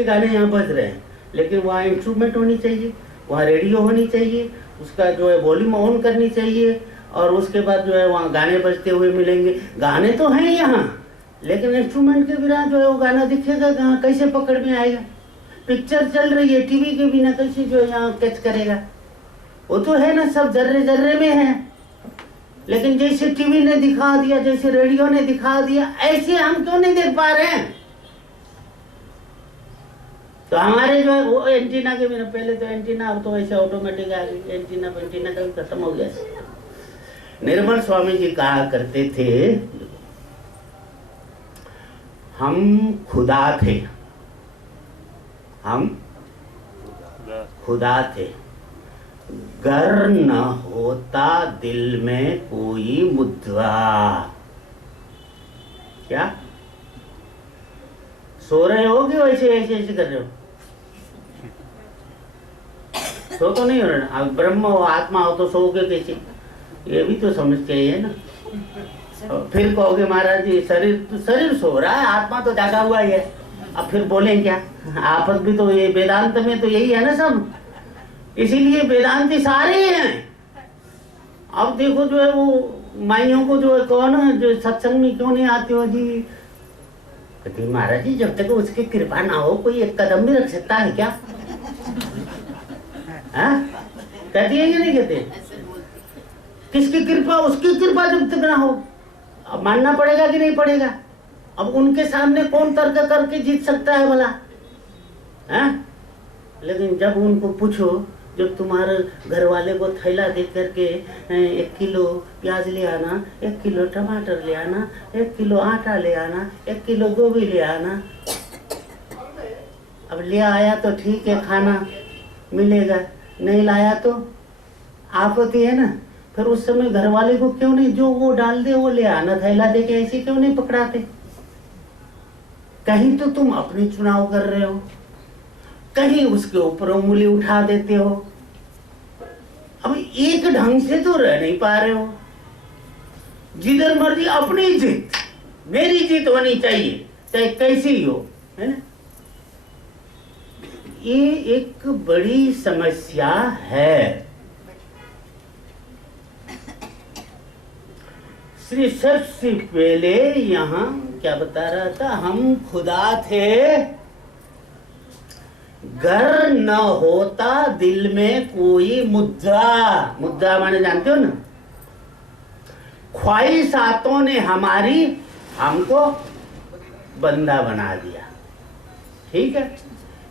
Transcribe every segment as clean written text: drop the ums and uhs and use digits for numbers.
के गाने यहाँ बज रहे हैं, लेकिन वहाँ इंस्ट्रूमेंट होनी चाहिए, वहाँ रेडियो होनी चाहिए, उसका जो है वॉल्यूम ऑन करनी चाहिए, और उसके बाद जो है वहाँ गाने बजते हुए मिलेंगे। गाने तो हैं यहाँ, लेकिन इंस्ट्रूमेंट के बिना जो है वो गाना दिखेगा कहाँ, कैसे पकड़ में आएगा? पिक्चर चल रही है, टीवी के बिना कैसे जो है यहाँ कैच करेगा? वो तो है ना, सब जर्रे जर्रे में है, लेकिन जैसे टीवी ने दिखा दिया, जैसे रेडियो ने दिखा दिया, ऐसे हम क्यों नहीं देख पा रहे हैं? तो हमारे जो है वो एंटीना के बिना, पहले तो एंटीना, अब तो ऐसे ऑटोमेटिक आ गई एंटीना, एंटीना का भी खत्म हो गया। निर्मल स्वामी जी कहा करते थे, हम खुदा थे, हम खुदा थे, गर न होता दिल में कोई मुद्रा। क्या सो रहे हो कि वैसे ऐसे ऐसे कर रहे हो? सो तो नहीं हो रहा। अब ब्रह्म हो, आत्मा हो, तो सोओगे कैसे? ये भी तो समझ चाहिए ना। फिर कहोगे महाराज जी शरीर सो रहा है, आत्मा तो जागा हुआ ही है, अब फिर बोले क्या? आफत भी तो ये वेदांत में तो यही है ना सब, इसीलिए वेदांती सारे हैं। अब देखो जो है वो माइयों को जो है कौन है जो सत्संग में क्यों नहीं आते हो जी? कहती महाराज जी जब तक उसकी कृपा ना हो कोई एक कदम भी रख सकता है क्या? कहती है या नहीं कहते? किसकी कृपा? उसकी कृपा जब तक ना हो। अब मानना पड़ेगा कि नहीं पड़ेगा? अब उनके सामने कौन तर्क करके जीत सकता है भला? लेकिन जब उनको पूछो, जब तुम्हारे घर वाले को थैला दे करके 1 किलो प्याज ले आना, 1 किलो टमाटर ले आना, 1 किलो आटा ले आना, 1 किलो गोभी ले आना, अब ले आया तो ठीक है, खाना मिलेगा, नहीं लाया तो आपत्ति है ना। फिर उस समय घर वाले को क्यों नहीं जो वो डाल दे वो ले आना, थैला दे के ऐसे क्यों नहीं पकड़ाते? कहीं तो तुम अपनी चुनाव कर रहे हो, कहीं उसके ऊपर उंगली उठा देते हो। अब एक ढंग से तो रह नहीं पा रहे हो। जिधर मर्जी अपनी जीत, मेरी जीत होनी चाहिए, चाहे कैसी ही हो, है ना? ये एक बड़ी समस्या है। श्री सबसे पहले यहाँ क्या बता रहा था? हम खुदा थे, गर न होता दिल में कोई मुद्रा। मुद्रा माने जानते हो ना? ख्वाहिशातों ने हमारी हमको बंदा बना दिया। ठीक है,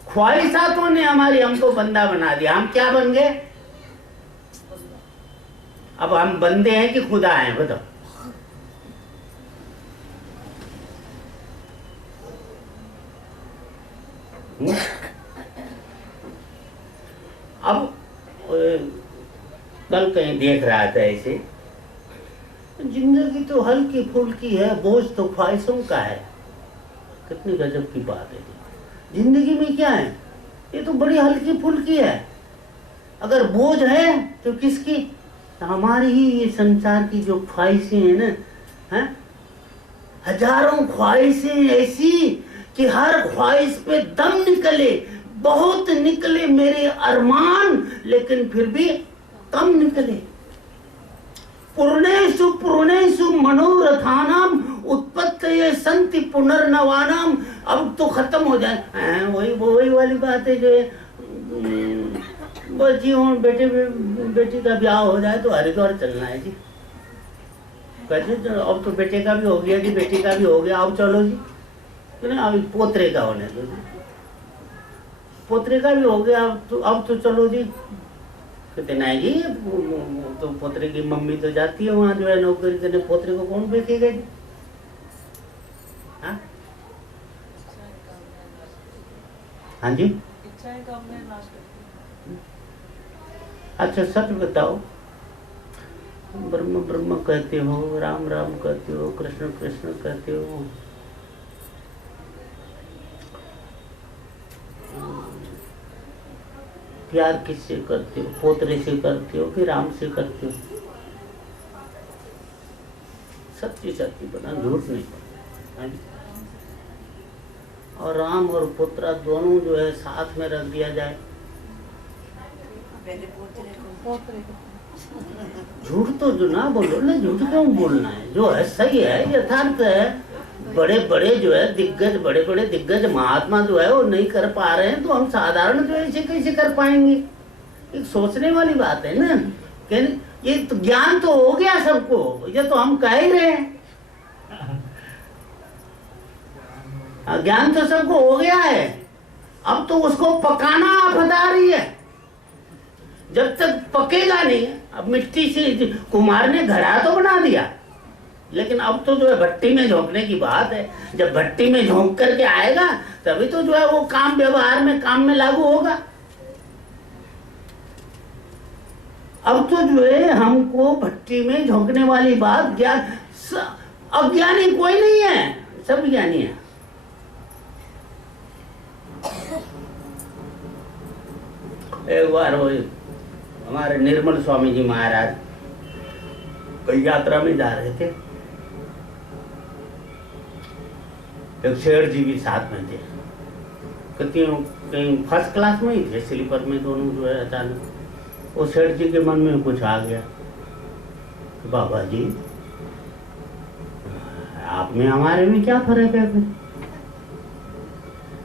ख्वाहिशातों ने हमारी हमको बंदा बना दिया। हम क्या बन गए? अब हम बंदे हैं कि खुदा हैं? बताओ। अब कल कहीं देख रहा था ऐसे, जिंदगी तो हल्की फुल्की है, बोझ तो ख्वाहिशों का है। कितनी गजब की बात है। जिंदगी में क्या है? ये तो बड़ी हल्की फुल्की है। अगर बोझ है तो किसकी? हमारी ही ये संसार की जो ख्वाहिशें हैं ना, हैं? हजारों ख्वाहिशें ऐसी कि हर ख्वाहिश पे दम निकले, बहुत निकले मेरे अरमान, लेकिन फिर भी कम निकले। पूर्णेषु मनोरथानाम उत्पत्तये सन्ति पुनर्नवानाम। अब तो खत्म हो जाए, वही वाली बात है जो बस जी हूँ, बेटी का ब्याह हो जाए तो हरिद्वार चलना है जी। कहते अब तो बेटे का भी हो गया जी, बेटी का भी हो गया, अब चलो जी। अभी पोतरे का होने दो, पोतरे का भी हो गया, अब तो चलो जी। कहते नहीं जी, तो पोतरे की मम्मी तो जाती है वहां जो है नौकरी करने, पोतरे को कौन देखेगा जी? हाँ जी, अच्छा सच बताओ, ब्रह्म ब्रह्म कहते हो, राम राम कहते हो, कृष्ण कृष्ण कहते हो, प्यार किससे करते हो? पोतरे से करते हो कि राम से करते हो? सच्ची सच्ची बता, झूठ नहीं। और राम और पुत्र दोनों जो है साथ में रख दिया जाए। झूठ तो जो ना बोलो ना, झूठ क्यों बोलना है, जो है सही है, यथार्थ है। बड़े बड़े जो है दिग्गज, बड़े बड़े दिग्गज महात्मा जो है वो नहीं कर पा रहे हैं, तो हम साधारण जो है इसे कैसे कर पाएंगे? एक सोचने वाली बात है ना। ये तो ज्ञान तो हो गया सबको, ये तो हम कह ही रहे हैं, ज्ञान तो सबको हो गया है। अब तो उसको पकाना आफत आ रही है। जब तक पकेगा नहीं, अब मिट्टी से कुम्हार ने घड़ा तो बना दिया, लेकिन अब तो जो है भट्टी में झोंकने की बात है। जब भट्टी में झोंक करके आएगा तभी तो जो है वो काम व्यवहार में, काम में लागू होगा। अब तो जो है हमको भट्टी में झोंकने वाली बात ज्ञान, अज्ञानी कोई नहीं है, सब ज्ञानी है। एक बार वो हमारे निर्मल स्वामी जी महाराज कई यात्रा में जा रहे थे, एक सेठ जी भी साथ में थे। कहीं फर्स्ट क्लास में ही थे, स्लीपर में दोनों जो है। अचानक वो सेठ जी के मन में कुछ आ गया, बाबा जी आप में हमारे में क्या फर्क है?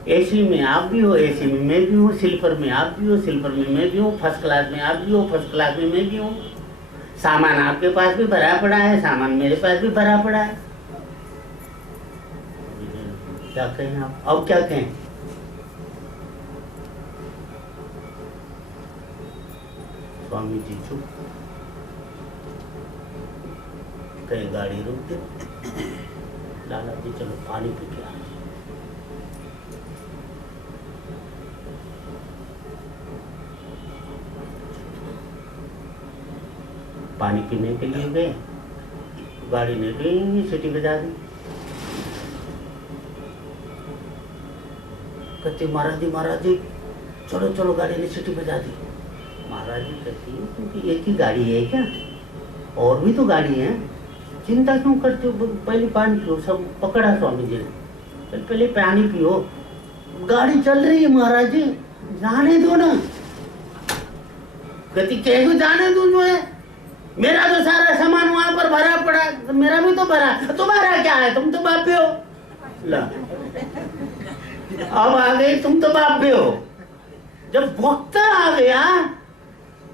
एसी में आप भी हो, एसी में मैं भी हूँ, स्लीपर में आप भी हो, स्लीपर में मैं भी हूँ, फर्स्ट क्लास में आप भी हो, फर्स्ट क्लास में मैं भी हूँ। सामान आपके पास भी भरा पड़ा है, सामान मेरे पास भी भरा पड़ा है। क्या कहें आप, अब क्या कहें? स्वामी जी चुप, कहीं गाड़ी रुक दे, लाला जी चलो पानी पी के आए। पानी पीने के लिए गए, गाड़ी ने सीटी बजा दी। कहते महाराज जी चलो चलो, गाड़ी ने सीटी बजा दी। महाराज जी कहती है क्योंकि एक ही गाड़ी है क्या, और भी तो गाड़ी है, चिंता क्यों करते हो, पहले पानी पियो। सब पकड़ा स्वामी जी ने, पहले पानी पियो, गाड़ी चल रही है महाराज जी, जाने दो ना। कहती कह दो जाने दो, जो है मेरा तो सारा सामान वहां पर भरा पड़ा, मेरा भी तो भरा, तुम्हारा क्या है, तुम तो बाप हो। ला अब आ गई, तुम तो बाप हो। जब वक्त आ गया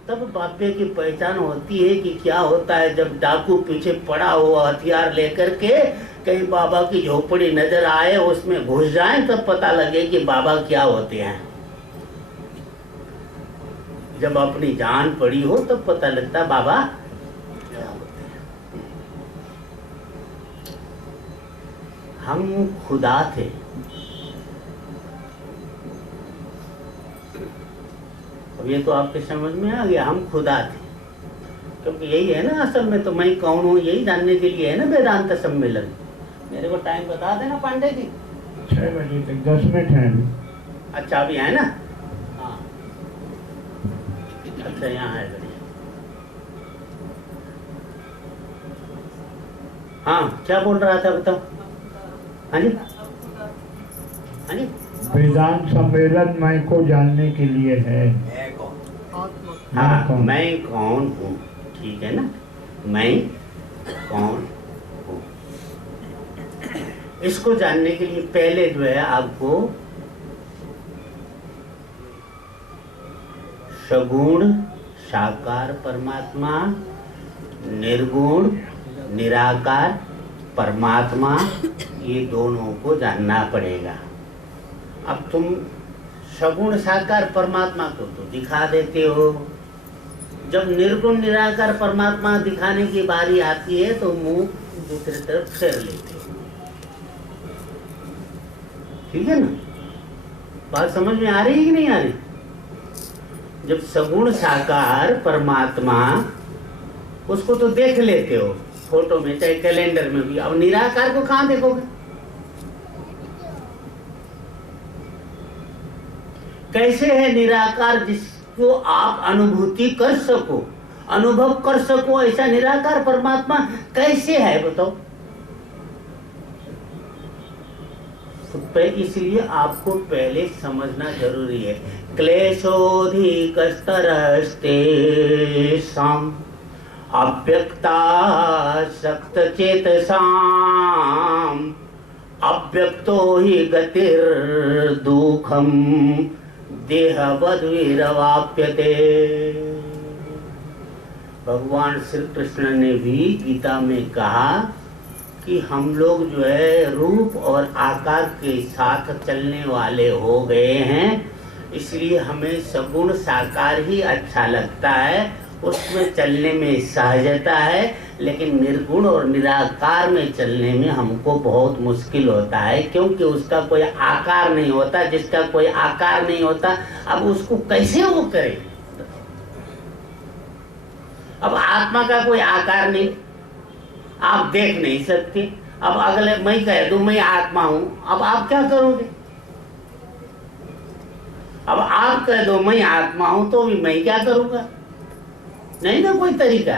तब बापे की पहचान होती है कि क्या होता है। जब डाकू पीछे पड़ा हो हथियार लेकर के, कहीं बाबा की झोपड़ी नजर आए, उसमें घुस जाए, तब पता लगे कि बाबा क्या होते हैं। जब अपनी जान पड़ी हो तब पता लगता बाबा क्या होते हैं। हम खुदा थे, अब ये तो आपके समझ में आ गया, हम खुदा थे। क्योंकि यही है ना असल में, तो मैं कौन हूँ यही जानने के लिए है ना वेदांत सम्मेलन। मेरे को टाइम बता देना पांडे जी। 6 बजे तक 10 मिनट है अभी। अच्छा अभी है ना, हाँ अच्छा यहाँ है बढ़िया। हाँ क्या बोल रहा था बताओ। हाँ जी हाँ जी। वेदांत सम्मेलन मैं को जानने के लिए है। हाँ मैं कौन हूँ, ठीक है ना, मैं कौन हूँ, इसको जानने के लिए पहले जो है आपको सगुण साकार परमात्मा, निर्गुण निराकार परमात्मा, ये दोनों को जानना पड़ेगा। अब तुम सगुण साकार परमात्मा को तो दिखा देते हो, जब निर्गुण निराकार परमात्मा दिखाने की बारी आती है तो मुंह दूसरी तरफ फेर लेते हो, ठीक है ना। बात समझ में आ रही है कि नहीं आ रही? जब सगुण साकार परमात्मा, उसको तो देख लेते हो फोटो में, चाहे कैलेंडर में भी, अब निराकार को कहाँ देखोगे? कैसे है निराकार जिसको आप अनुभूति कर सको, अनुभव कर सको, ऐसा निराकार परमात्मा कैसे है बताओ? तो इसलिए आपको पहले समझना जरूरी है। क्लेशोधिकस्तरस्तेषाम् अव्यक्ता शक्त चेतसाम् अव्यक्तो हि गतिर्दुःखम् देहवद्विरवाप्यते। भगवान श्री कृष्ण ने भी गीता में कहा कि हम लोग जो है रूप और आकार के साथ चलने वाले हो गए हैं, इसलिए हमें सगुण साकार ही अच्छा लगता है, उसमें चलने में सहजता है, लेकिन निर्गुण और निराकार में चलने में हमको बहुत मुश्किल होता है, क्योंकि उसका कोई आकार नहीं होता। जिसका कोई आकार नहीं होता, अब उसको कैसे वो करे? अब आत्मा का कोई आकार नहीं, आप देख नहीं सकते। अब अगले मैं कह दूं मैं आत्मा हूं, अब आप क्या करोगे? अब आप कह दो मैं आत्मा हूं तो भी मैं क्या करूंगा? नहीं ना कोई तरीका।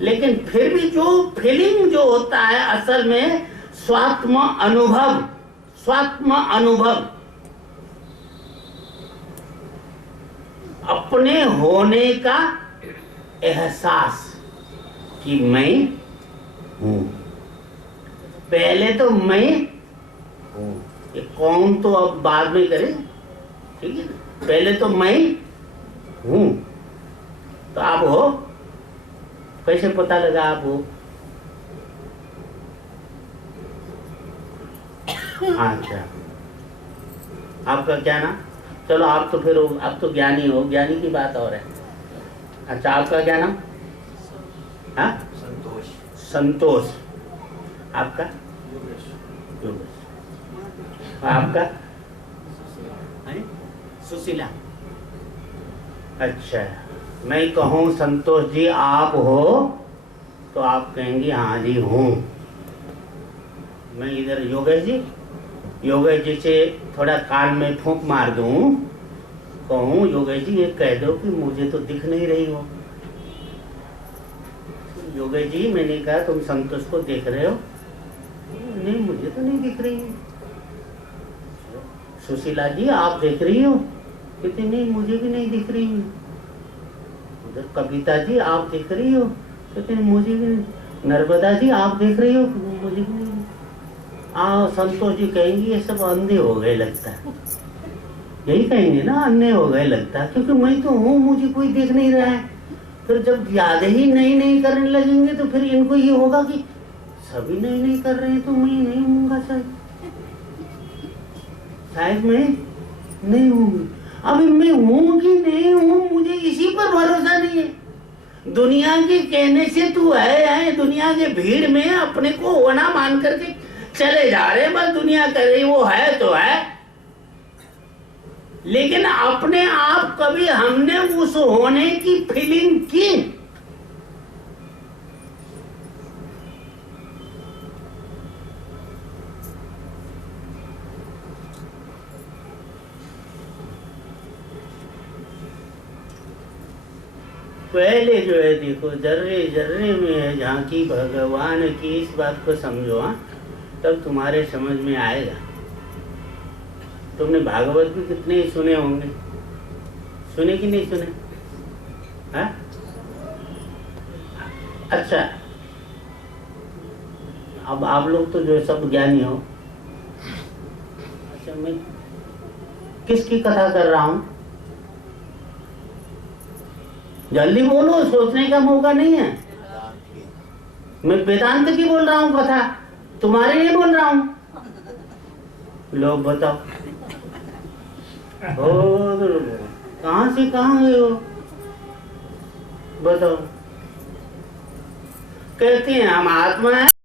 लेकिन फिर भी जो फीलिंग जो होता है असल में स्वात्म अनुभव, स्वात्म अनुभव, अपने होने का एहसास कि मैं हूं। पहले तो मैं हूं, ये कौन तो अब बाद में करे, ठीक है ना? पहले तो मैं हूं, तो आप हो, कैसे पता लगा आप हो? अच्छा, आपका क्या नाम? चलो आप तो फिर आप तो ज्ञानी हो, ज्ञानी की बात और है। अच्छा, आपका क्या नाम? हाँ, संतोष। संतोष। आपका? योगेश। आपका? सुशीला। अच्छा, मैं कहूँ संतोष जी आप हो तो आप कहेंगे हाँ जी हूँ। मैं इधर योगेश जी से थोड़ा कान में फूंक मार दूं, कहूँ योगेश जी ये कह दो कि मुझे तो दिख नहीं रही हो। योगेश जी मैंने कहा तुम संतोष को देख रहे हो? नहीं मुझे तो नहीं दिख रही है। सुशीला जी आप देख रही हो? कहते नहीं मुझे भी नहीं दिख रही है। उधर कविता जी आप देख रही हो? कहते मुझे भी नहीं। नर्मदा जी आप देख रही हो? मुझे भी नहीं। संतोष जी कहेंगे ये सब अंधे हो गए लगता है। यही कहेंगे ना, अंधे हो गए लगता है, क्योंकि मैं तो हूँ, मुझे कोई देख नहीं रहा है। फिर जब ज्यादा ही नहीं करने लगेंगे तो फिर इनको ये होगा कि सभी नहीं कर रहे हैं तो मैं नहीं हूँगा, शायद मैं नहीं हूँ। अभी मैं हूँ कि नहीं हूँ मुझे इसी पर भरोसा नहीं है। दुनिया के कहने से तू है, दुनिया के भीड़ में अपने को होना मान करके चले जा रहे हैं, बस दुनिया कर रही वो है तो है, लेकिन अपने आप कभी हमने उस होने की फीलिंग की? पहले जो है देखो जर्रे जर्रे में है झांकी भगवान की, इस बात को समझो। हाँ, तब तुम्हारे समझ में आएगा। तुमने भागवत भी कितने सुने होंगे, सुने कि नहीं सुने? हाँ? अच्छा, अब आप लोग तो जो सब ज्ञानी हो। अच्छा, मैं किसकी कथा कर रहा हूं? जल्दी बोलो, सोचने का मौका नहीं है। मैं वेदांत की बोल रहा हूँ कथा, तुम्हारे लिए बोल रहा हूँ। लोग बताओ, कहाँ से कहाँ गए हो? बताओ। कहते हैं हम आत्मा है।